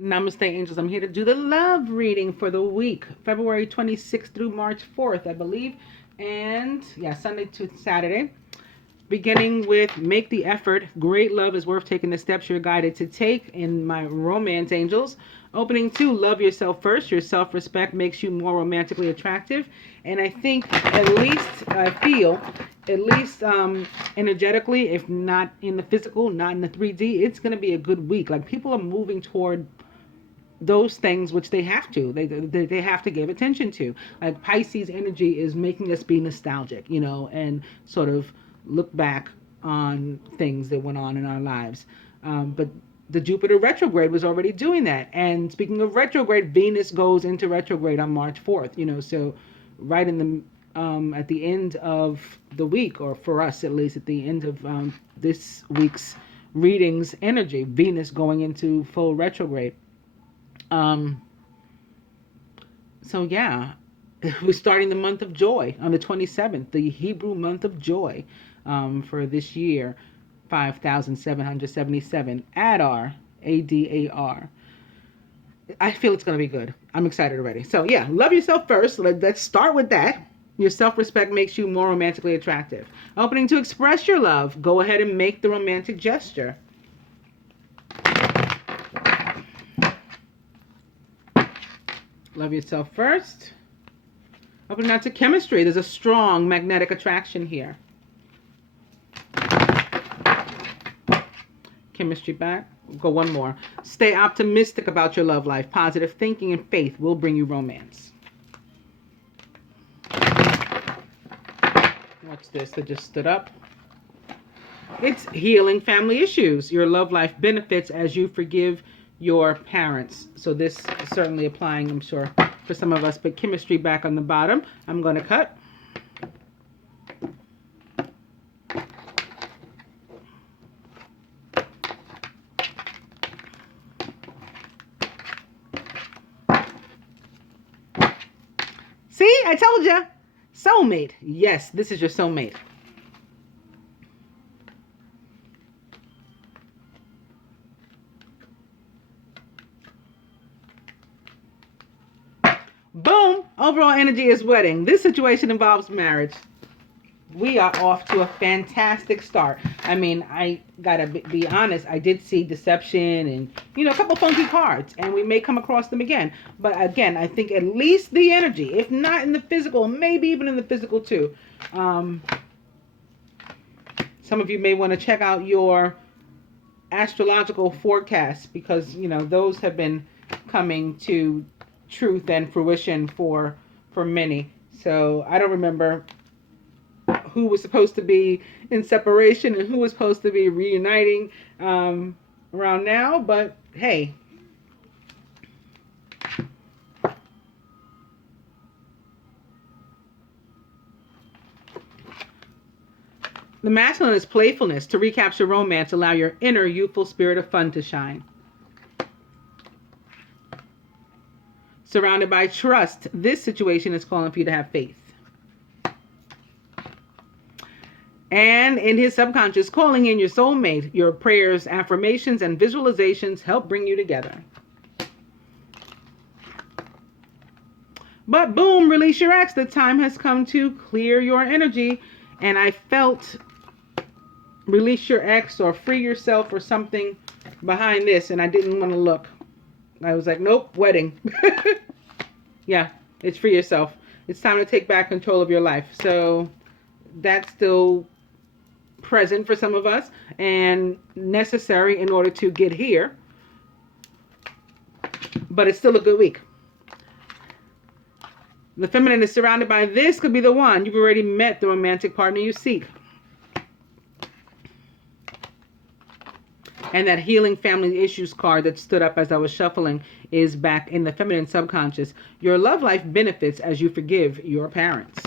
Namaste, angels. I'm here to do the love reading for the week, February 26th through March 4th, I believe. And yeah, Sunday to Saturday. Beginning with make the effort. Great love is worth taking the steps you're guided to take in my romance angels. Opening 2, love yourself first. Your self-respect makes you more romantically attractive. And I think, at least I feel, at least energetically, if not in the physical, not in the 3D, it's going to be a good week. Like, people are moving toward those things which they have to they have to give attention to. Like, Pisces energy is making us be nostalgic, and sort of look back on things that went on in our lives. But the Jupiter retrograde was already doing that. And speaking of retrograde, Venus goes into retrograde on March 4th, so right in the at the end of the week, or for us at least at the end of this week's readings energy, Venus going into full retrograde. Um, so yeah, we're starting the month of joy on the 27th, the Hebrew month of joy, for this year, 5,777, Adar, Adar. I feel it's going to be good. I'm excited already. So yeah, love yourself first. Let's start with that. Your self-respect makes you more romantically attractive. Opening to express your love, go ahead and make the romantic gesture. Love yourself first. Opening out to chemistry. There's a strong magnetic attraction here. Chemistry back. Go one more. Stay optimistic about your love life. Positive thinking and faith will bring you romance. What's this that just stood up? It's healing family issues. Your love life benefits as you forgive your parents. So this is certainly applying, I'm sure, for some of us. But chemistry back on the bottom. I'm going to cut. See, I told you. Soulmate. Yes, this is your soulmate. Boom! Overall energy is wedding. This situation involves marriage. We are off to a fantastic start. I mean, I gotta be honest, I did see deception and, a couple funky cards, and we may come across them again. But again, I think at least the energy, if not in the physical, maybe even in the physical too. Some of you may want to check out your astrological forecasts, because, those have been coming to truth and fruition for many. So I don't remember who was supposed to be in separation and who was supposed to be reuniting around now, but hey. The masculine is playfulness. To recapture romance, allow your inner youthful spirit of fun to shine. Surrounded by trust, this situation is calling for you to have faith. And in his subconscious, calling in your soulmate. Your prayers, affirmations, and visualizations help bring you together. But boom, release your ex. The time has come to clear your energy. And I felt release your ex or free yourself or something behind this, and I didn't want to look. I was like, nope, wedding. Yeah, it's free yourself. It's time to take back control of your life. So that's still present for some of us and necessary in order to get here. But it's still a good week. The feminine is surrounded by this. Could be the one. You've already met the romantic partner you seek. And that healing family issues card that stood up as I was shuffling is back in the feminine subconscious. Your love life benefits as you forgive your parents.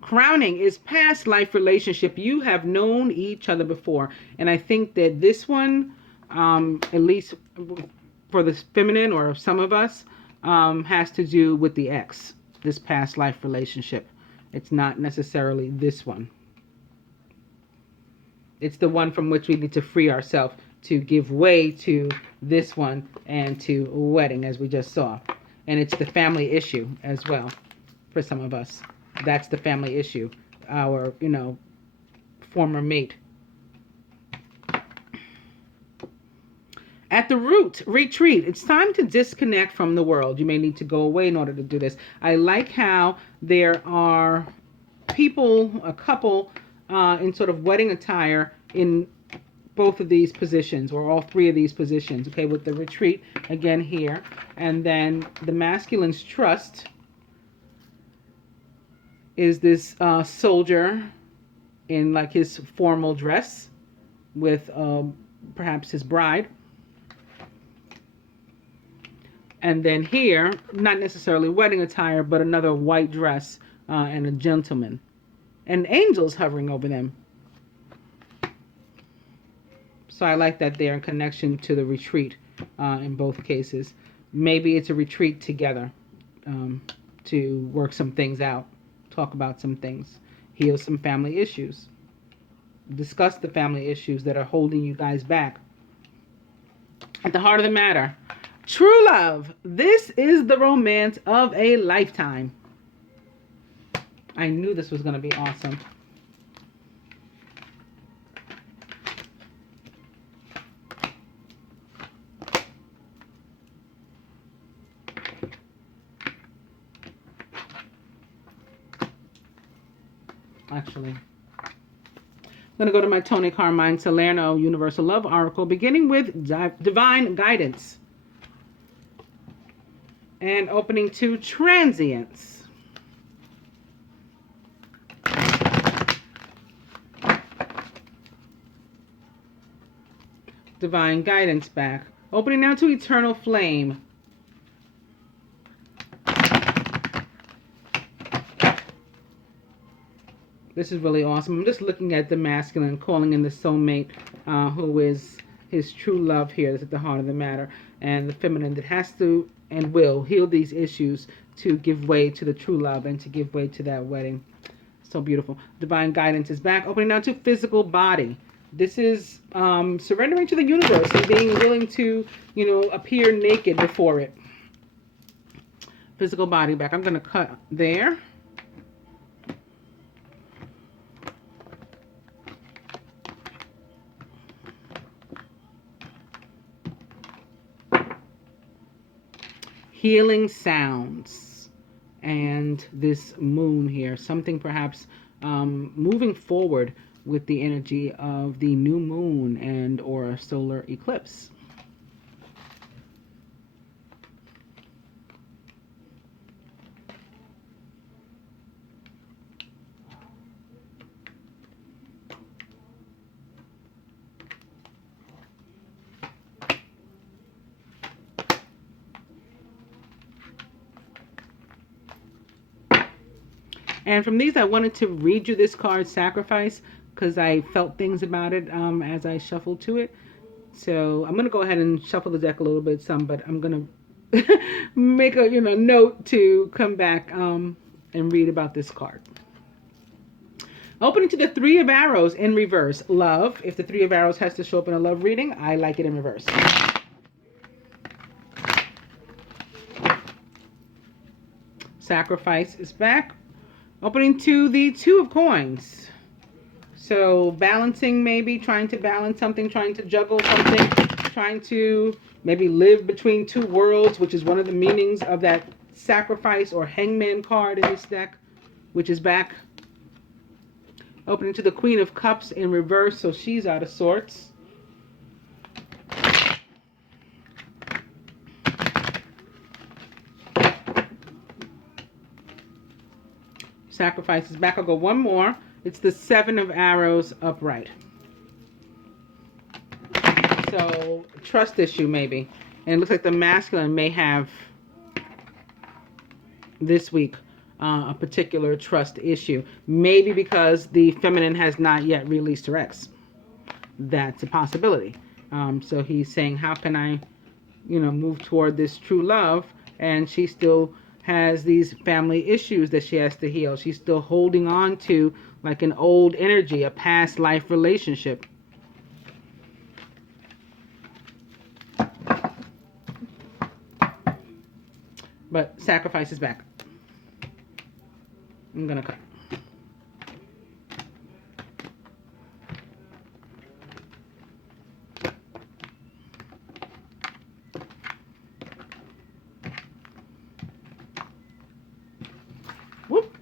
Crowning is past life relationship. You have known each other before. And I think that this one, at least for the feminine or some of us, has to do with the ex, this past life relationship. It's not necessarily this one. It's the one from which we need to free ourselves to give way to this one and to wedding, as we just saw. And it's the family issue as well for some of us. That's the family issue. Our, former mate. At the root, retreat. It's time to disconnect from the world. You may need to go away in order to do this. I like how there are people, a couple, in sort of wedding attire in both of these positions, or all three of these positions. Okay, with the retreat again here, and then the masculine's trust is this soldier in like his formal dress with perhaps his bride. And then here, not necessarily wedding attire, but another white dress and a gentleman. And angels hovering over them. So I like that they're in connection to the retreat in both cases. Maybe it's a retreat together to work some things out, talk about some things, heal some family issues, discuss the family issues that are holding you guys back. At the heart of the matter, true love. This is the romance of a lifetime. I knew this was going to be awesome. Actually, I'm going to go to my Tony Carmine Salerno Universal Love Oracle, beginning with Divine Guidance. And opening to Transience. Divine Guidance back. Opening now to Eternal Flame. This is really awesome. I'm just looking at the masculine, calling in the soulmate, who is his true love here. That's at the heart of the matter. And the feminine that has to and will heal these issues to give way to the true love and to give way to that wedding. So beautiful. Divine Guidance is back. Opening now to Physical Body. This is surrendering to the universe and being willing to, appear naked before it. Physical Body back. I'm going to cut there. Healing sounds, and this moon here, something perhaps moving forward with the energy of the new moon and or solar eclipse. And from these, I wanted to read you this card, Sacrifice, because I felt things about it as I shuffled to it. So I'm going to go ahead and shuffle the deck a little bit, but I'm going to make a note to come back and read about this card. Opening to the Three of Arrows in reverse. Love. If the Three of Arrows has to show up in a love reading, I like it in reverse. Sacrifice is back. Opening to the Two of Coins. So balancing, maybe trying to balance something, trying to juggle something, trying to maybe live between two worlds, which is one of the meanings of that Sacrifice or Hangman card in this deck, which is back. Opening to the Queen of Cups in reverse, so she's out of sorts. Sacrifice is back. I'll go one more. It's the Seven of Arrows upright. So, trust issue maybe. And it looks like the masculine may have this week a particular trust issue. Maybe because the feminine has not yet released her ex. That's a possibility. So he's saying, how can I, move toward this true love? And she still has these family issues that she has to heal. She's still holding on to like an old energy, a past life relationship. But sacrifice is back. I'm going to cut. Whoop.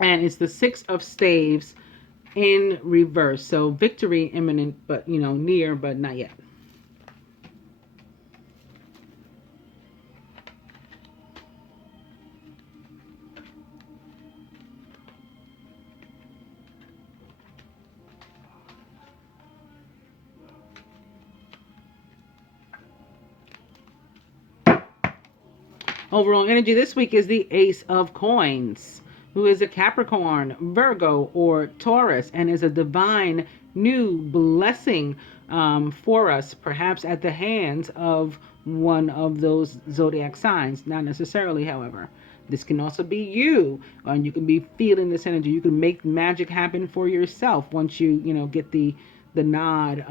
And it's the Six of Staves in reverse. So victory imminent, but near, but not yet. Overall energy this week is the Ace of Coins, who is a Capricorn, Virgo, or Taurus, and is a divine new blessing for us, perhaps at the hands of one of those zodiac signs. Not necessarily, however. This can also be you, and you can be feeling this energy. You can make magic happen for yourself once you get the nod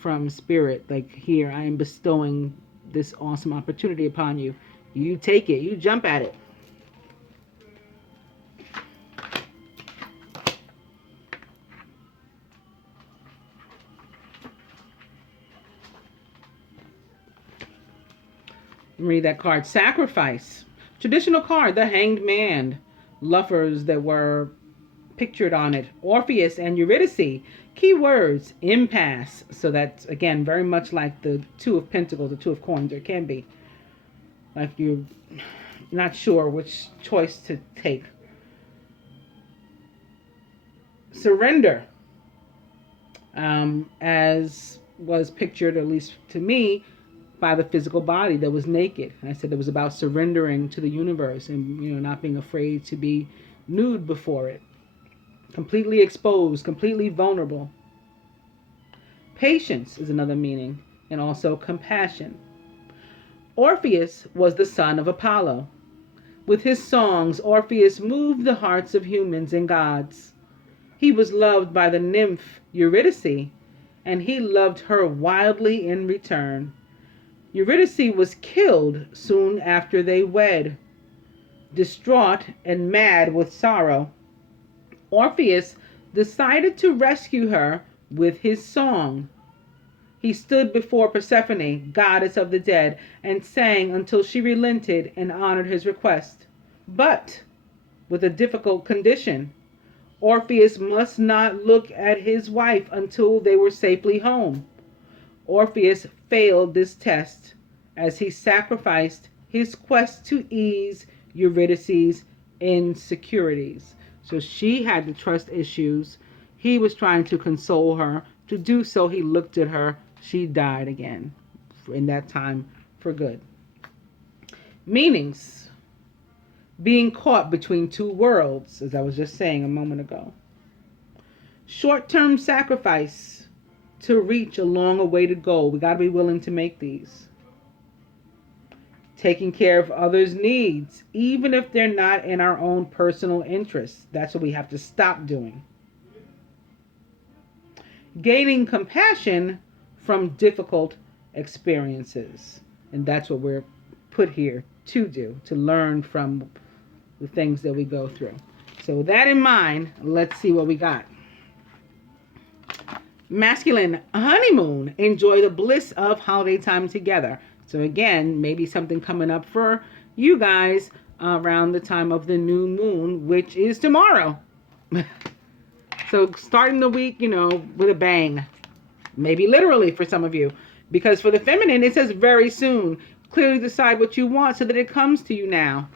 from spirit. Like, here, I am bestowing this awesome opportunity upon you. You take it. You jump at it. Read that card. Sacrifice. Traditional card, the Hanged Man. Lovers that were pictured on it. Orpheus and Eurydice. Keywords, impasse. So that's, again, very much like the Two of Pentacles, the Two of Coins. There can be. Like you're not sure which choice to take. Surrender. As was pictured, at least to me, by the physical body that was naked. I said it was about surrendering to the universe and not being afraid to be nude before it. Completely exposed, completely vulnerable. Patience is another meaning, and also compassion. Orpheus was the son of Apollo. With his songs, Orpheus moved the hearts of humans and gods. He was loved by the nymph Eurydice, and he loved her wildly in return. Eurydice was killed soon after they wed. Distraught and mad with sorrow, Orpheus decided to rescue her with his song. He stood before Persephone, goddess of the dead, and sang until she relented and honored his request. But with a difficult condition. Orpheus must not look at his wife until they were safely home. Orpheus failed this test as he sacrificed his quest to ease Eurydice's insecurities. So she had the trust issues. He was trying to console her. To do so, he looked at her. She died again, in that time for good. Meanings. Being caught between two worlds, as I was just saying a moment ago. Short-term sacrifice to reach a long-awaited goal. We got to be willing to make these. Taking care of others' needs, even if they're not in our own personal interests. That's what we have to stop doing. Gaining compassion from difficult experiences. And that's what we're put here to do, to learn from the things that we go through. So with that in mind, let's see what we got. Masculine, honeymoon. Enjoy the bliss of holiday time together. So again, maybe something coming up for you guys around the time of the new moon, which is tomorrow. So starting the week, with a bang. Maybe literally for some of you. Because for the feminine, it says very soon. Clearly decide what you want so that it comes to you now.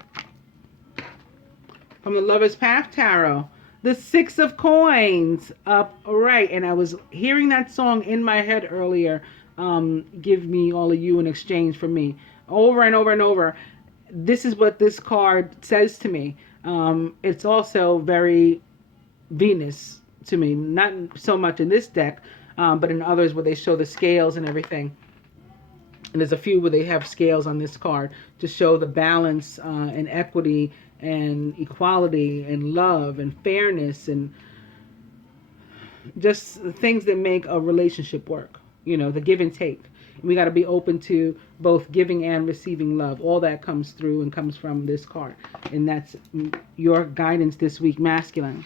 From the Lover's Path Tarot. The Six of Coins. Upright. And I was hearing that song in my head earlier. Give me all of you in exchange for me. Over and over and over. This is what this card says to me. It's also very Venus to me. Not so much in this deck, but in others where they show the scales and everything. And there's a few where they have scales on this card to show the balance and equity and equality and love and fairness and just things that make a relationship work. The give and take. We got to be open to both giving and receiving love. All that comes through and comes from this card. And that's your guidance this week, masculine,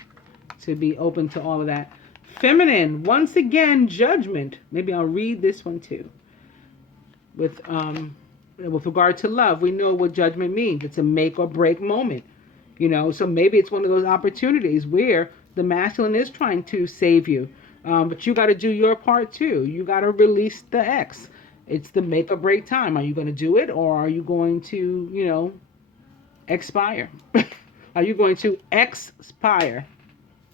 to be open to all of that. Feminine, once again, judgment. Maybe I'll read this one too. With regard to love, we know what judgment means. It's a make or break moment. So maybe it's one of those opportunities where the masculine is trying to save you. But you got to do your part too. You got to release the ex. It's the make or break time. Are you going to do it, or are you going to, expire? Are you going to expire?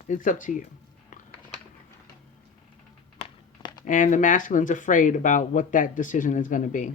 It's up to you. And the masculine's afraid about what that decision is going to be.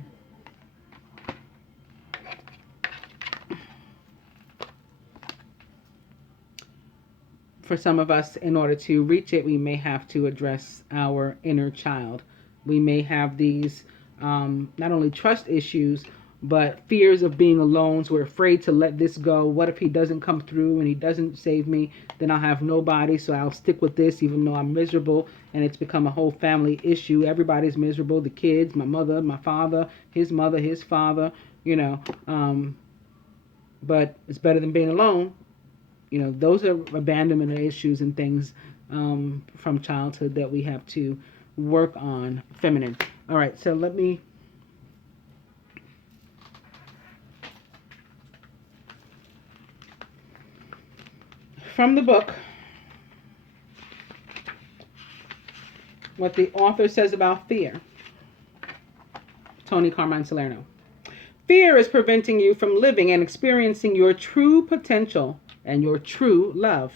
For some of us, in order to reach it, we may have to address our inner child. We may have these not only trust issues, but fears of being alone. So we're afraid to let this go. What if he doesn't come through and he doesn't save me? Then I'll have nobody. So I'll stick with this even though I'm miserable. And it's become a whole family issue. Everybody's miserable. The kids, my mother, my father, his mother, his father, but it's better than being alone. Those are abandonment issues and things from childhood that we have to work on. Feminine. All right, so let me... From the book, what the author says about fear. Tony Carmine Salerno. Fear is preventing you from living and experiencing your true potential and your true love.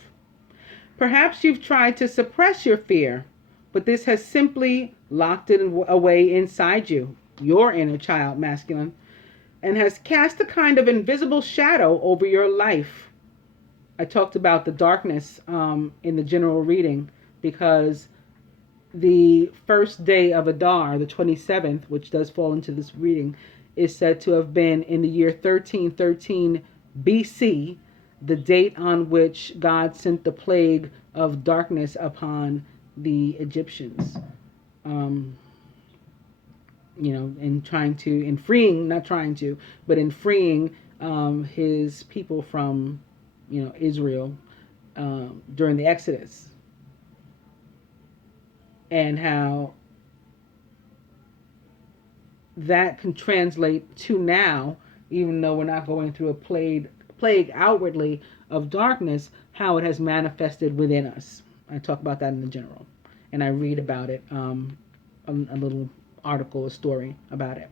Perhaps you've tried to suppress your fear, but this has simply locked it away inside you, your inner child, masculine, and has cast a kind of invisible shadow over your life. I talked about the darkness in the general reading because the first day of Adar, the 27th, which does fall into this reading, is said to have been in the year 1313 BC, the date on which God sent the plague of darkness upon the Egyptians. In freeing his people from, Israel during the Exodus. And how that can translate to now, even though we're not going through a plague outwardly of darkness, how it has manifested within us. I talk about that in the general. And I read about it, a little article, a story about it.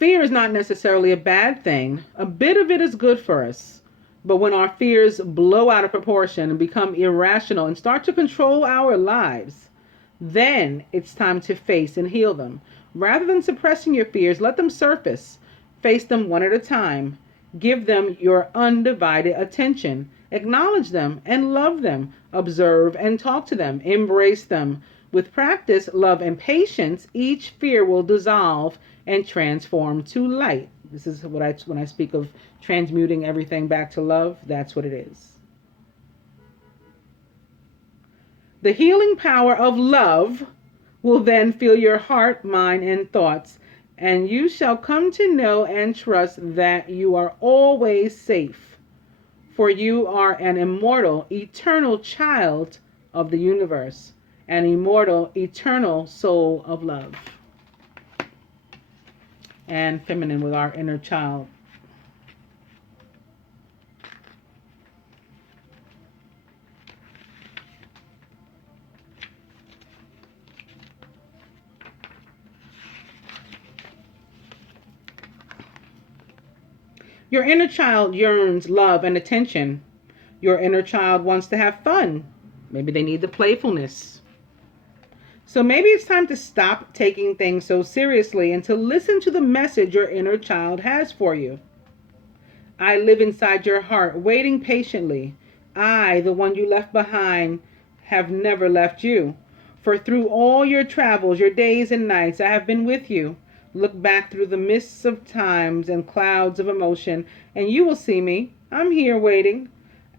Fear is not necessarily a bad thing. A bit of it is good for us. But when our fears blow out of proportion and become irrational and start to control our lives, then it's time to face and heal them. Rather than suppressing your fears, let them surface. Face them one at a time. Give them your undivided attention. Acknowledge them and love them. Observe and talk to them. Embrace them. With practice, love, and patience, each fear will dissolve and transform to light. This is when I speak of transmuting everything back to love, that's what it is. The healing power of love will then fill your heart, mind, and thoughts, and you shall come to know and trust that you are always safe, for you are an immortal, eternal child of the universe, an immortal, eternal soul of love. And feminine with our inner child. Your inner child yearns love and attention. Your inner child wants to have fun. Maybe they need the playfulness. So maybe it's time to stop taking things so seriously and to listen to the message your inner child has for you. I live inside your heart, waiting patiently. I, the one you left behind, have never left you. For through all your travels, your days and nights, I have been with you. Look back through the mists of times and clouds of emotion, and you will see me. I'm here waiting.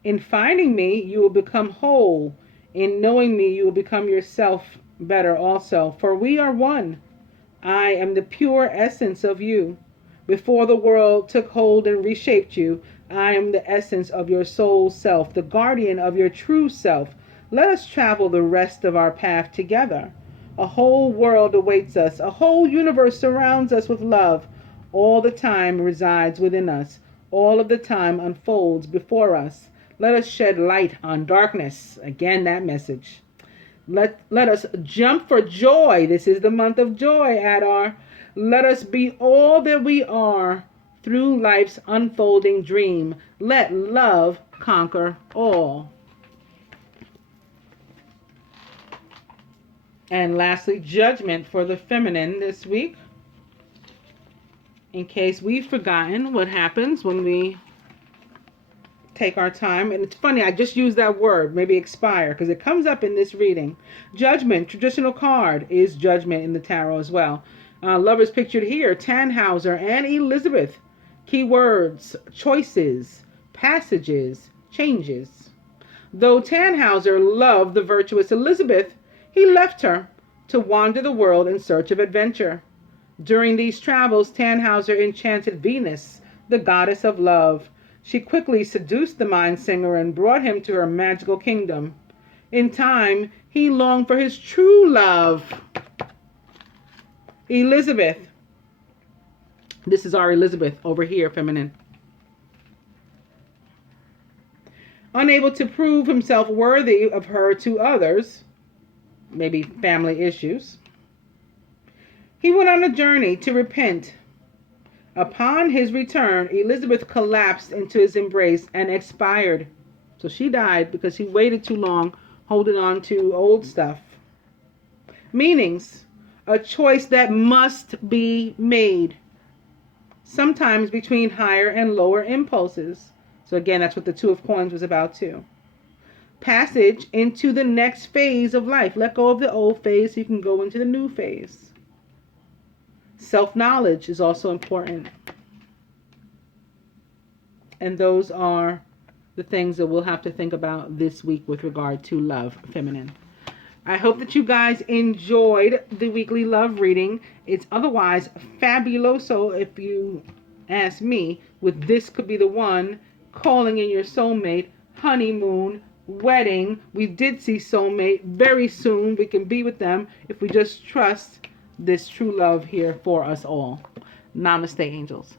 In finding me, you will become whole. In knowing me, you will become yourself better also. For we are one. I am the pure essence of you. Before the world took hold and reshaped you, I am the essence of your soul self, the guardian of your true self. Let us travel the rest of our path together. A whole world awaits us. A whole universe surrounds us with love. All the time resides within us. All of the time unfolds before us. Let us shed light on darkness. Again, that message. Let us jump for joy. This is the month of joy, Adar. Let us be all that we are through life's unfolding dream. Let love conquer all. And lastly, judgment for the feminine this week. In case we've forgotten what happens when we take our time. And it's funny, I just used that word, maybe expire, because it comes up in this reading. Judgment, traditional card, is judgment in the tarot as well. Lovers pictured here, Tannhauser and Elizabeth. Keywords, choices, passages, changes. Though Tannhauser loved the virtuous Elizabeth, he left her to wander the world in search of adventure. During these travels, Tannhauser enchanted Venus, the goddess of love. She quickly seduced the mind singer and brought him to her magical kingdom. In time, he longed for his true love, Elizabeth. This is our Elizabeth over here, feminine. Unable to prove himself worthy of her to others, maybe family issues, he went on a journey to repent. Upon his return, Elizabeth collapsed into his embrace and expired. So she died because he waited too long holding on to old stuff. Meanings, a choice that must be made, sometimes between higher and lower impulses. So again, that's what the Two of Coins was about too. Passage into the next phase of life. Let go of the old phase so you can go into the new phase. Self-knowledge is also important. And those are the things that we'll have to think about this week with regard to love, feminine. I hope that you guys enjoyed the weekly love reading. It's otherwise fabuloso if you ask me, with this could be the one, calling in your soulmate, honeymoon, wedding. We did see soulmate. Very soon we can be with them if we just trust this true love here for us all. Namaste, angels.